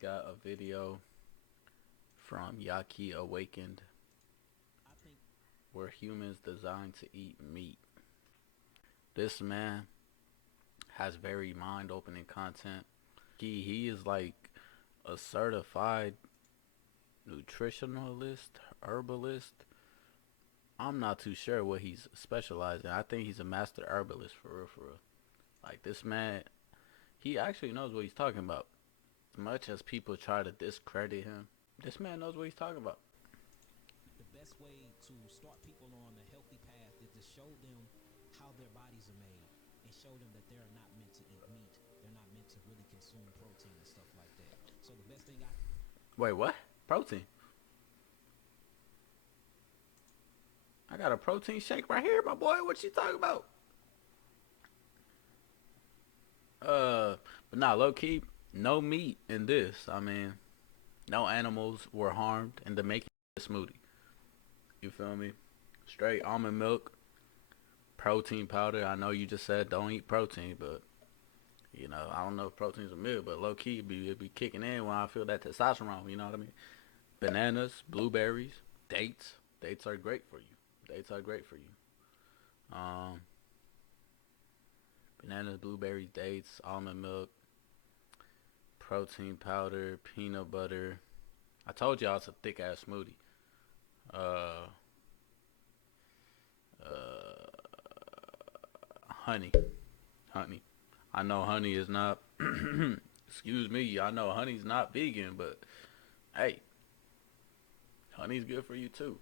got a video from Yaki Awakened where humans designed to eat meat. This man has very mind-opening content. He is like a certified nutritionalist, herbalist. I'm not too sure what he's specialized in. I think he's a master herbalist for real, for real. Like this man, he actually knows what he's talking about. As much as people try to discredit him, this man knows what he's talking about. The best way to start people on a healthy path is to show them how their bodies are made and show them that they're not meant to eat meat. They're not meant to really consume protein and stuff like that. So the best thing Wait, what? Protein? I got a protein shake right here, my boy. What you talking about? But nah, low key, no meat in this. I mean, no animals were harmed in the making of the smoothie. You feel me? Straight almond milk, protein powder. I know you just said don't eat protein, but I don't know if protein's a meal, but low key it be kicking in when I feel that testosterone. You know what I mean? Bananas, blueberries, dates. Dates are great for you. Dates are great for you. Um, Bananas, blueberries, dates, almond milk, protein powder, peanut butter. I told y'all it's a thick ass smoothie. Uh, Honey, honey. I know honey is not. Excuse me. I know honey's not vegan, but hey, honey's good for you too.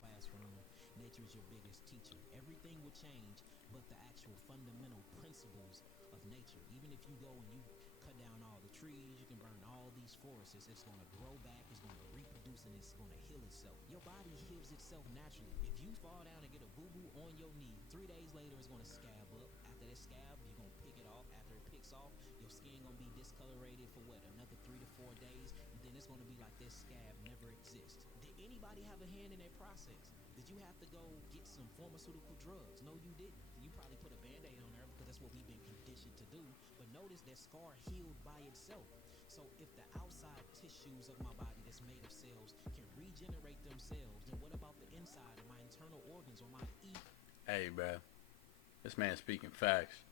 classroom, nature is your biggest teacher. Everything will change, but the actual fundamental principles of nature. Even if you go and you cut down all the trees, you can burn all these forests. It's going to grow back. It's going to reproduce, and it's going to heal itself. Your body heals itself naturally. If you fall down and get a boo-boo on your knee, 3 days later it's going to scab up. After that scab, you're going to pick it off. After it picks off, your skin going to be discolorated for what? Another 3 to 4 days, and then it's going to be like this scab never exists. Did anybody have a hand in that process? Did you have to go get some pharmaceutical drugs? No, you didn't. You probably put a band-aid on there because that's what we've been conditioned to do. But notice that scar healed by itself. So if the outside tissues of my body that's made of cells can regenerate themselves, then what about the inside of my internal organs or my Hey, bruh. This man speaking facts.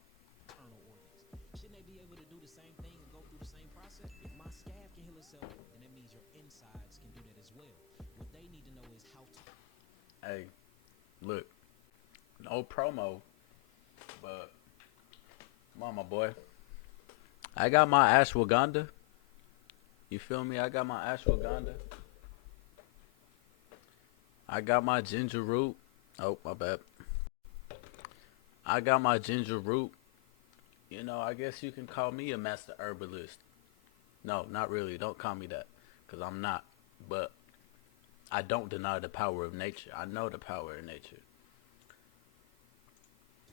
internal organs? Shouldn't they be able to do the same thing and go through the same process? If my scab can heal itself, then that means your insides can do that as well. What they need to know is how to. Hey, look, no promo, but come on, my boy. I got my ashwagandha. You feel me? I got my ashwagandha. I got my ginger root. Oh, my bad. I got my ginger root. I guess you can call me a master herbalist. No, not really. Don't call me that, because I'm not. But I don't deny the power of nature. I know the power of nature.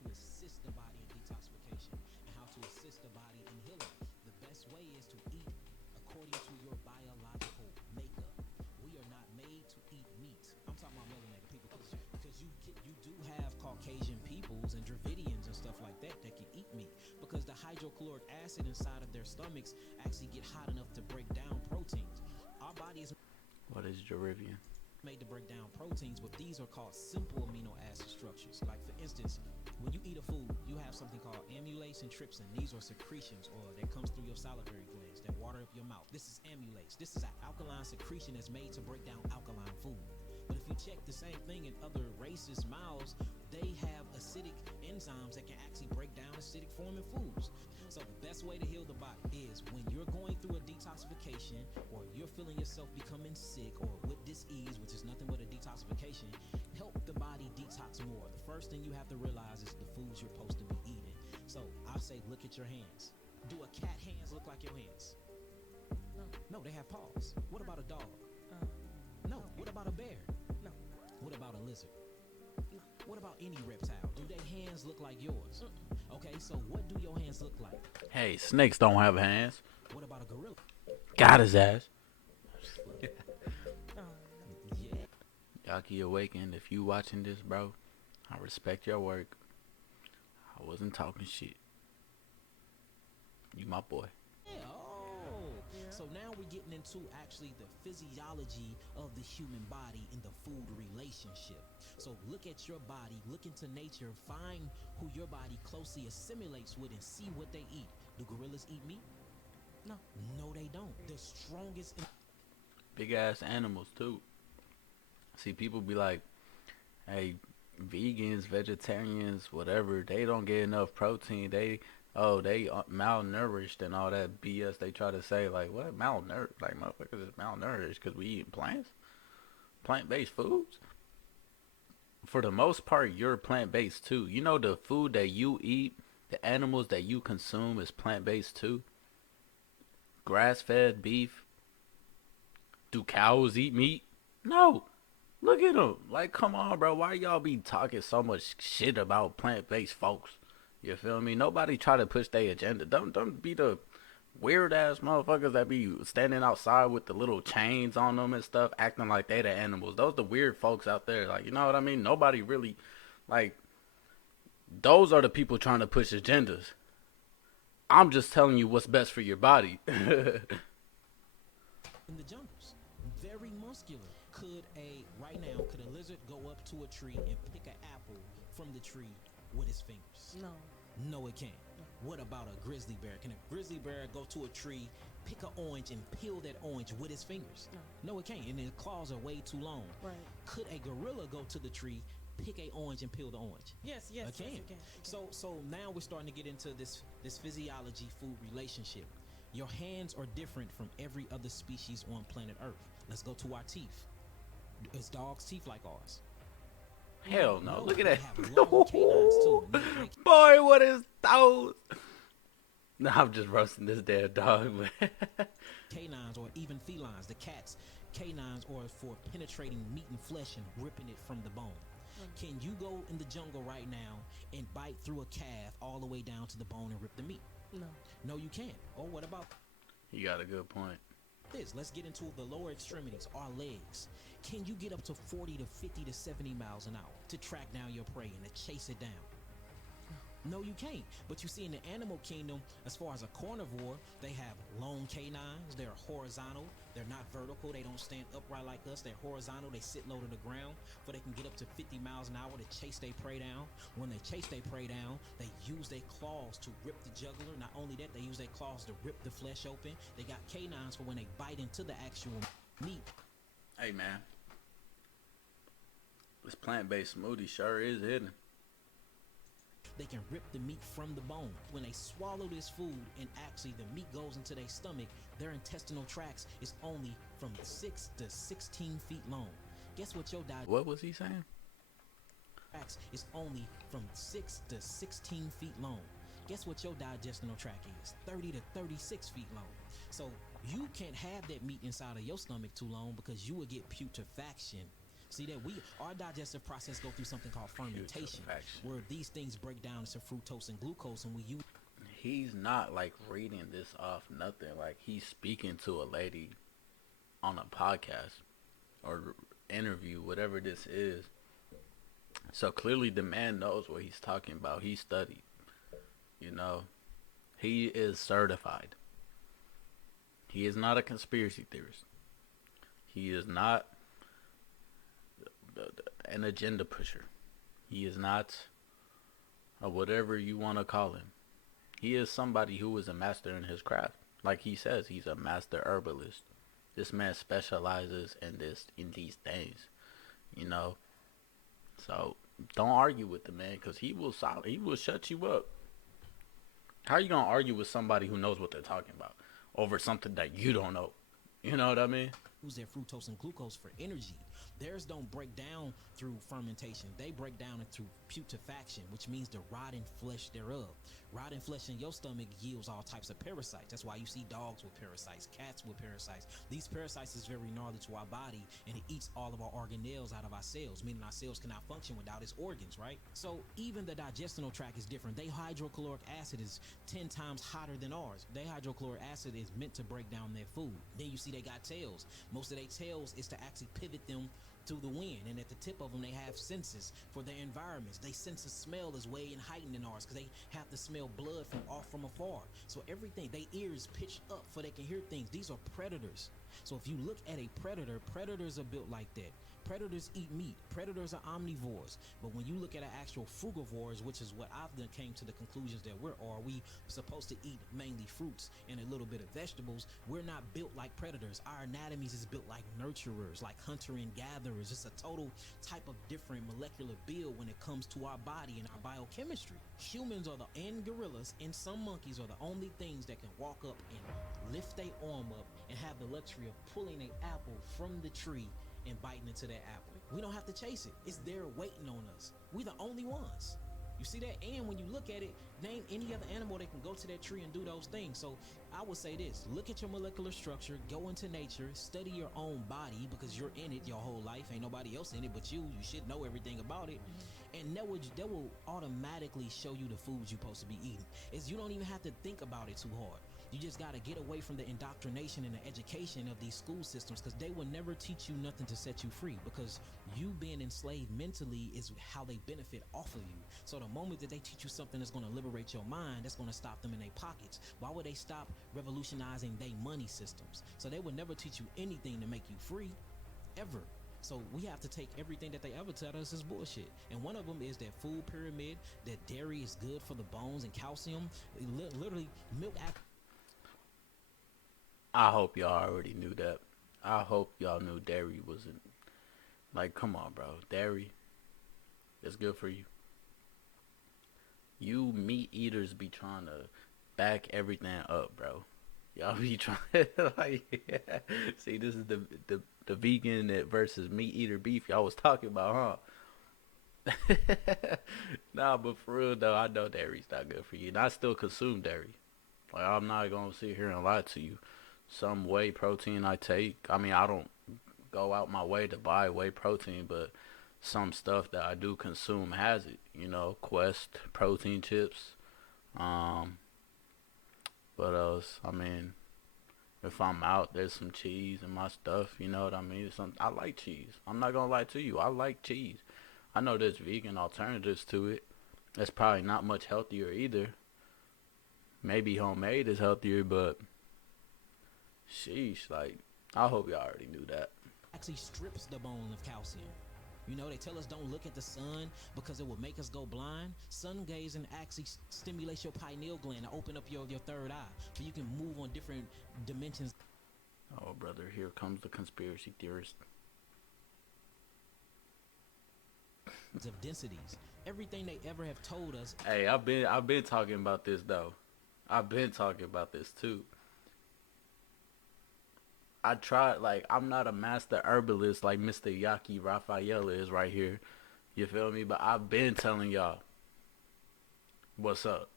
Assist the body in detoxification and how to assist the body in healing. The best way is to eat according to your biological makeup. We are not made to eat meat. I'm talking about melanated people because you do have Caucasian peoples and Dravidians and stuff like that can eat meat because the hydrochloric acid inside of their stomachs actually get hot enough to break down proteins. Our body is What is Jerivian? made to break down proteins, but these are called simple amino acid structures. Like for instance, when you eat a food, you have something called amylase and trypsin. These are secretions or that comes through your salivary glands that water up your mouth. This is amylase. This is an alkaline secretion that's made to break down alkaline food. But if you check the same thing in other races' mouths, they have acidic enzymes that can actually break down acidic forming foods. So the best way to heal the body is when you're going through a detoxification or you're feeling yourself becoming sick or with disease, which is nothing but a detoxification, help the body detox more. The first thing you have to realize is the foods you're supposed to be eating. So I say look at your hands. Do a cat hands look like your hands? No. No, they have paws. What about a dog? No. What about a bear? No. What about a lizard? No. What about any reptile? Do their hands look like yours? Okay, so what do your hands look like? Hey, snakes don't have hands. What about a gorilla? Got his ass. No. Yeah. Yaki Awakened, if you watching this, bro, I respect your work. I wasn't talking shit. You my boy. Yeah, oh. Yeah. So now we're getting into actually the physiology of the human body in the food relationship. So look at your body, look into nature, find who your body closely assimilates with and see what they eat. Do gorillas eat meat? No. No, they don't. The strongest Big ass animals too. See, people be like, hey, vegans, vegetarians, whatever, they don't get enough protein. They malnourished and all that BS they try to say. Like, what? Malnourished? Like, motherfuckers is malnourished because we eat plants? Plant-based foods? For the most part, you're plant-based too. You know the food that you eat, the animals that you consume is plant-based too? Grass-fed beef? Do cows eat meat? No. Look at them. Like, come on, bro. Why y'all be talking so much shit about plant-based folks? You feel me? Nobody try to push their agenda. Don't be the weird ass motherfuckers that be standing outside with the little chains on them and stuff, acting like they the animals. Those the weird folks out there. Like, you know what I mean? Nobody really, like, those are the people trying to push agendas. I'm just telling you what's best for your body. in the jungles, very muscular. Could a lizard go up to a tree and pick an apple from the tree with his fingers? No. No, it can't. What about a grizzly bear? Can a grizzly bear go to a tree, pick an orange, and peel that orange with his fingers? No. No, it can't. And his claws are way too long. Right. Could a gorilla go to the tree, pick a orange, and peel the orange? Yes. It Yes, can. it can. So now we're starting to get into this physiology food relationship. Your hands are different from every other species on planet Earth. Let's go to our teeth. Is dogs' teeth like ours? Hell no. Look at they that. have long canines too. Boy, what is those? No, I'm just roasting this dead dog, man. Canines, or even felines, the cats, canines are for penetrating meat and flesh and ripping it from the bone. Can you go in the jungle right now and bite through a calf all the way down to the bone and rip the meat? No. No, you can't. Oh, what about You got a good point. this? Let's get into the lower extremities, our legs. Can you get up to 40 to 50 to 70 miles an hour to track down your prey and to chase it down? No, you can't. But you see in the animal kingdom, as far as a carnivore, they have long canines. They're horizontal. They're not vertical. They don't stand upright like us. They're horizontal. They sit low to the ground, so they can get up to 50 miles an hour to chase their prey down. When they chase their prey down, they use their claws to rip the jugular. Not only that, they use their claws to rip the flesh open. They got canines for when they bite into the actual meat. Hey, man. This plant-based smoothie sure is hidden. They can rip the meat from the bone. When they swallow this food and actually the meat goes into their stomach, their intestinal tracts is only from 6 to 16 feet long. Guess what your What was he saying? tracts is only from 6 to 16 feet long. Guess what your digestional tract is? 30 to 36 feet long. So you can't have that meat inside of your stomach too long because you will get putrefaction. See that our digestive process go through something called fermentation, where these things break down into fructose and glucose, and we use. He's not like reading this off nothing. Like he's speaking to a lady on a podcast or interview, whatever this is. So clearly the man knows what he's talking about. He studied, you know. He is certified. He is not a conspiracy theorist. He is not an agenda pusher. He is not a whatever you want to call him. He is somebody who is a master in his craft. Like he says, he's a master herbalist. This man specializes in these things, you know. So don't argue with the man, because he will shut you up. How are you gonna argue with somebody who knows what they're talking about over something that you don't know? You know what I mean? Use their fructose and glucose for energy. Theirs don't break down through fermentation. They break down into putrefaction, which means the rotting flesh thereof. Rotting flesh in your stomach yields all types of parasites. That's why you see dogs with parasites, cats with parasites. These parasites is very gnarly to our body, and it eats all of our organelles out of our cells, meaning our cells cannot function without its organs, right? So even the digestional tract is different. Their hydrochloric acid is 10 times hotter than ours. Their hydrochloric acid is meant to break down their food. Then you see they got tails. Most of their tails is to actually pivot them through the wind, and at the tip of them they have senses for their environments. They sense of smell is way heightened in ours because they have to smell blood from afar. So everything, they ears pitch up for they can hear things. These are predators. So if you look at a predator, predators are built like that. Predators eat meat. Predators are omnivores. But when you look at an actual frugivores, which is what I've done came to the conclusions that we supposed to eat mainly fruits and a little bit of vegetables. We're not built like predators. Our anatomies is built like nurturers, like hunter and gatherers. It's a total type of different molecular build when it comes to our body and our biochemistry. Humans and gorillas and some monkeys are the only things that can walk up and lift their arm up and have the luxury of pulling an apple from the tree and biting into that apple. We don't have to chase it. It's there waiting on us. We the only ones. You see that? And when you look at it, name any other animal that can go to that tree and do those things. So I would say this: look at your molecular structure, go into nature, study your own body because you're in it your whole life. Ain't nobody else in it but you. You should know everything about it. And that will automatically show you the foods you're supposed to be eating. You don't even have to think about it too hard. You just got to get away from the indoctrination and the education of these school systems because they will never teach you nothing to set you free, because you being enslaved mentally is how they benefit off of you. So the moment that they teach you something that's going to liberate your mind, that's going to stop them in their pockets. Why would they stop revolutionizing their money systems? So they would never teach you anything to make you free, ever. So we have to take everything that they ever tell us as bullshit. And one of them is that food pyramid, that dairy is good for the bones and calcium. Literally, milk. I hope y'all already knew that. I hope y'all knew dairy wasn't, like, come on, bro. Dairy is good for you. You meat eaters be trying to back everything up, bro. Y'all be trying like, yeah. See, this is the vegan versus meat eater beef y'all was talking about, huh? Nah, but for real though, I know dairy's not good for you, and I still consume dairy. Like, I'm not gonna sit here and lie to you. Some whey protein I take. I mean, I don't go out my way to buy whey protein, but some stuff that I do consume has it. You know, Quest protein chips. Um, what else? I mean, if I'm out, there's some cheese in my stuff. You know what I mean? I like cheese. I'm not gonna lie to you. I like cheese. I know there's vegan alternatives to it. It's probably not much healthier either. Maybe homemade is healthier, but sheesh, like, I hope y'all already knew that. Actually strips the bone of calcium. You know, they tell us don't look at the sun because it will make us go blind. Sun gazing actually stimulates your pineal gland to open up your third eye so you can move on different dimensions. Oh, brother, here comes the conspiracy theorist. Of densities. Everything they ever have told us. Hey, I've been talking about this though. I've been talking about this too. I tried, like, I'm not a master herbalist like Mr. Yaki Raphael is right here. You feel me? But I've been telling y'all what's up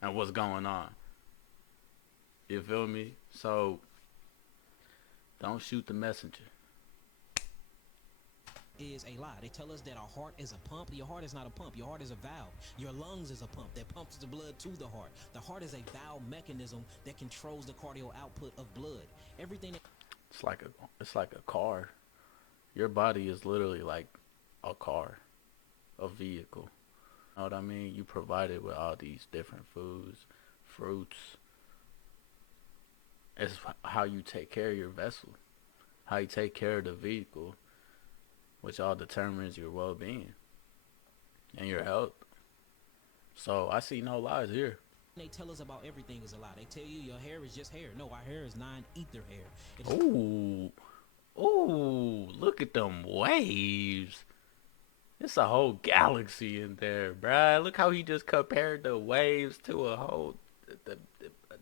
and what's going on. You feel me? So don't shoot the messenger. Is a lie. They tell us that our heart is a pump. Your heart is not a pump. Your heart is a valve. Your lungs is a pump that pumps the blood to the heart. The heart is a valve mechanism that controls the cardio output of blood. Everything. It's like a car. Your body is literally like a car, a vehicle. You know what I mean? You provided with all these different foods, fruits. It's how you take care of your vessel, how you take care of the vehicle, which all determines your well-being and your health. So I see no lies here. They tell us about everything is a lie. They tell you your hair is just hair. No, our hair is non-ether hair. Ooh, look at them waves. It's a whole galaxy in there, bruh. Look how he just compared the waves to a whole a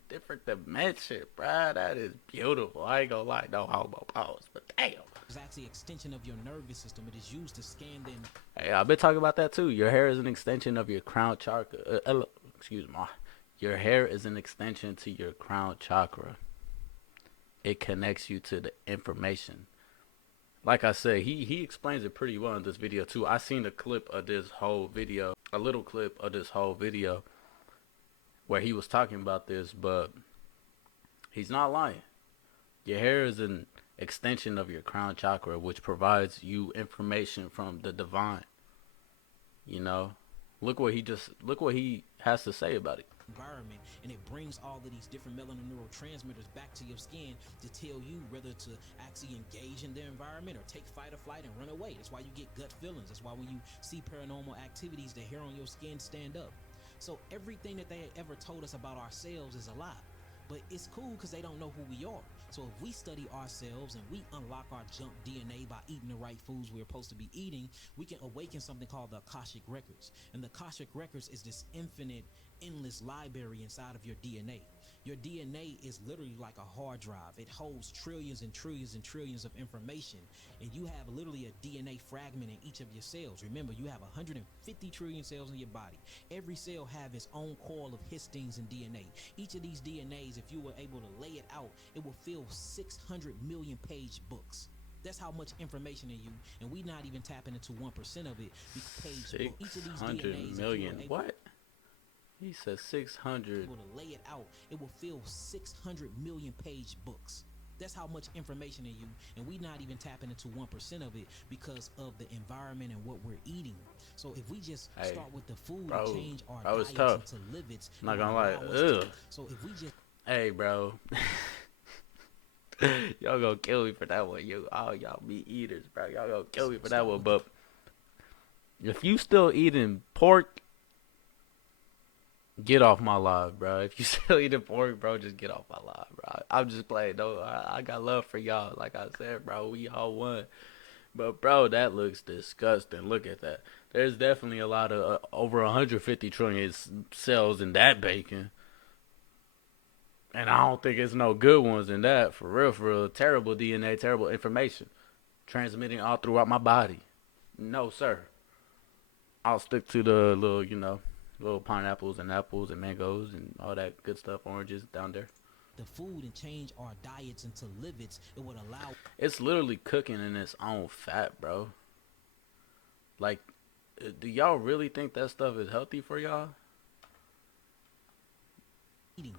different dimension, bruh. That is beautiful. I ain't gonna lie, no homo pause, but damn. It's actually an extension of your nervous system. It is used to scan them. Hey, I've been talking about that too. Your hair is an extension of your crown chakra. Excuse me. Your hair is an extension to your crown chakra. It connects you to the information. Like I said, he explains it pretty well in this video too. I seen a clip of this whole video, a little clip of this whole video where he was talking about this, but he's not lying. Your hair is an extension of your crown chakra, which provides you information from the divine. You know, look what he has to say about it. Environment, and it brings all of these different melanin neurotransmitters back to your skin to tell you whether to actually engage in their environment or take fight or flight and run away. That's why you get gut feelings. That's why when you see paranormal activities, the hair on your skin stand up. So everything that they ever told us about ourselves is a lie. But it's cool because they don't know who we are. So if we study ourselves and we unlock our junk DNA by eating the right foods we're supposed to be eating, we can awaken something called the Akashic Records. And the Akashic Records is this infinite, endless library inside of your DNA. Your DNA is literally like a hard drive. It holds trillions and trillions and trillions of information. And you have literally a DNA fragment in each of your cells. Remember, you have 150 trillion cells in your body. Every cell have its own coil of histines and DNA. Each of these DNAs, if you were able to lay it out, it will fill 600 million page books. That's how much information in you, and we not even tapping into 1% of it. Page book. Each of these 600 DNAs, million. What? He said 600. Able to lay it out, it will fill 600 million page books. That's how much information in you, and we not even tapping into 1% of it because of the environment and what we're eating. So if we just start with the food and change our diets into lipids, I'm not gonna lie. Ugh. So if we just hey, bro. Y'all gonna kill me for that one. All y'all meat eaters, bro. Y'all gonna kill me for that one. But if you still eating pork, get off my live, bro. If you still eating pork, bro, just get off my live, bro. I'm just playing. No, I got love for y'all. Like I said, bro, we all one. But, bro, that looks disgusting. Look at that. There's definitely a lot of over 150 trillion cells in that bacon. And I don't think it's no good ones in that. For real. Terrible DNA, terrible information. Transmitting all throughout my body. No, sir. I'll stick to the little, little pineapples and apples and mangoes and all that good stuff, oranges down there. The food and change our diets into lipids, it would allow. It's literally cooking in its own fat, bro. Like, do y'all really think that stuff is healthy for y'all? Eating.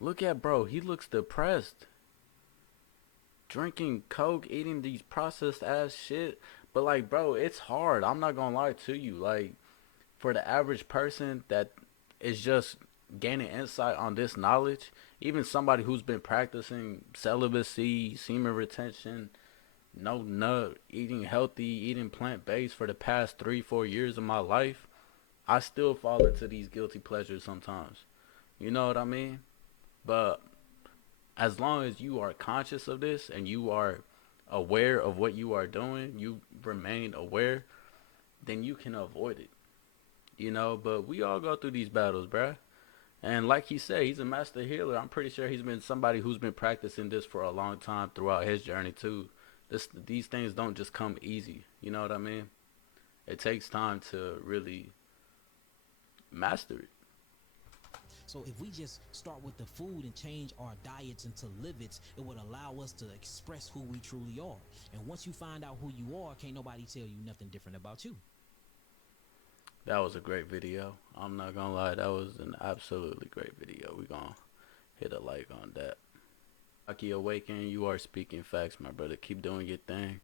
Look at bro, he looks depressed. Drinking Coke, eating these processed ass shit. But like, bro, it's hard. I'm not gonna lie to you. Like, for the average person that is just gaining insight on this knowledge, even somebody who's been practicing celibacy, semen retention, no nut, eating healthy, eating plant-based for the past 3-4 years of my life, I still fall into these guilty pleasures sometimes. You know what I mean? But as long as you are conscious of this and you are aware of what you are doing, you remain aware, then you can avoid it. But we all go through these battles, bruh. And like he said, he's a master healer. I'm pretty sure he's been somebody who's been practicing this for a long time throughout his journey too. These things don't just come easy. You know what I mean? It takes time to really master it. So if we just start with the food and change our diets into lipids, it would allow us to express who we truly are. And once you find out who you are, can't nobody tell you nothing different about you. That was a great video. I'm not gonna lie, that was an absolutely great video. We're gonna hit a like on that. Aki Awaken, you are speaking facts, my brother. Keep doing your thing.